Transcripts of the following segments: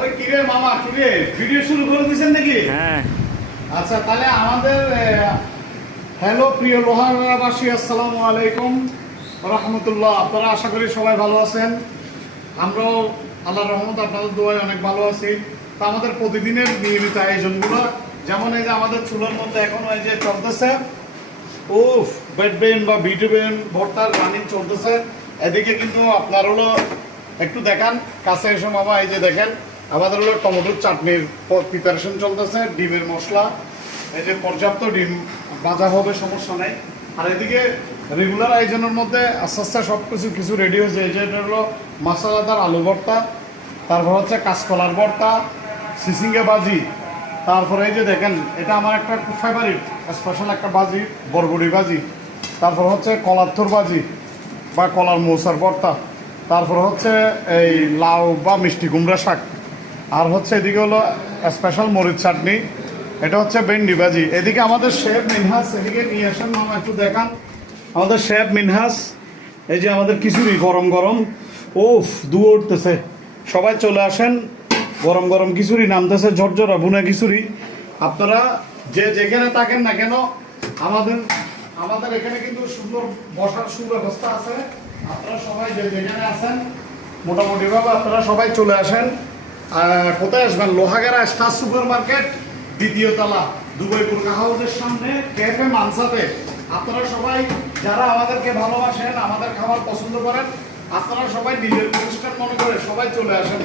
ওই কিরে মামা, কিরে ভিডিও শুরু করে দিয়েছেন নাকি? হ্যাঁ। আচ্ছা, তাহলে আমাদের হ্যালো প্রিয় লোহাগাড়াবাসী, আসসালামু আলাইকুম রহমতুল্লাহ। আপনারা আশা করি সবাই ভালো আছেন। আমরাও আল্লাহর রহমত আপনাদের দোয়ায় অনেক ভালো আছি। তো আমাদের প্রতিদিনের নিয়মিত আয়োজনগুলো, যেমন এই যে আমাদের চুলার মধ্যে এখনো এই যে চলতেছে বেডবেন বা বিটুবেন ভর্তার রানিং চলতেছে। এদিকে কিন্তু আপনার হলো একটু দেখান কাছে এসে মামা, এই যে দেখেন আমাদের হলো টমেটোর চাটনির প্রিপারেশন চলতেছে, ডিমের মশলা, এই যে পর্যাপ্ত ডিম ভাজা হবে, সমস্যা নেই। আর এদিকে রেগুলার আয়োজনের মধ্যে আস্তে আস্তে সব কিছু রেডি হয়েছে। এই যে এটা হলো মশলাদার আলু ভর্তা, তারপর হচ্ছে কাঁচকলার ভর্তা, সিসিঙ্গা ভাজি, তারপরে এই যে দেখেন এটা আমার একটা খুব ফেভারিট স্পেশাল একটা ভাজি, বরবটি ভাজি, তারপর হচ্ছে কলার থোর ভাজি বা কলার মৌসার ভর্তা, তারপর হচ্ছে এই লাউ বা মিষ্টি কুমড়া শাক, আর হচ্ছে এদিকে হলো স্পেশাল মরিচ চাটনি, এটা হচ্ছে ভেন্ডি ভাজি। এদিকে আমাদের শেফ মিনহাস, এদিকে নিয়ে আসেন মামা, একটু দেখান আমাদের শেফ মিনহাস। এই যে আমাদের খিচুড়ি গরম গরম, ধুয়ে উঠতেছে, সবাই চলে আসেন। গরম গরম খিচুড়ি নামতেছে, ঝরঝরা ভুনা খিচুড়ি। আপনারা যে যেখানে থাকেন না কেন, আমাদের আমাদের এখানে কিন্তু সুন্দর বসার সুব্যবস্থা আছে। আপনারা সবাই যে যেখানে আছেন মোটামুটিভাবে আপনারা সবাই চলে আসেন। কোথায় আসবেন? লোহাগাড়া স্টার সুপার মার্কেট, দ্বিতীয় তলা, দুবাই বুরকা হাউসের সামনে, ক্যাফে মানসাতে। আপনারা সবাই যারা আমাদেরকে ভালোবাসেন, আমাদের খাবার পছন্দ করেন, আপনারা সবাই নিজের প্রতিষ্ঠান মনে করে সবাই চলে আসেন,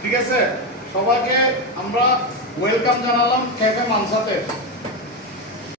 ঠিক আছে? সবাইকে আমরা ওয়েলকাম জানালাম ক্যাফে মানসাতে।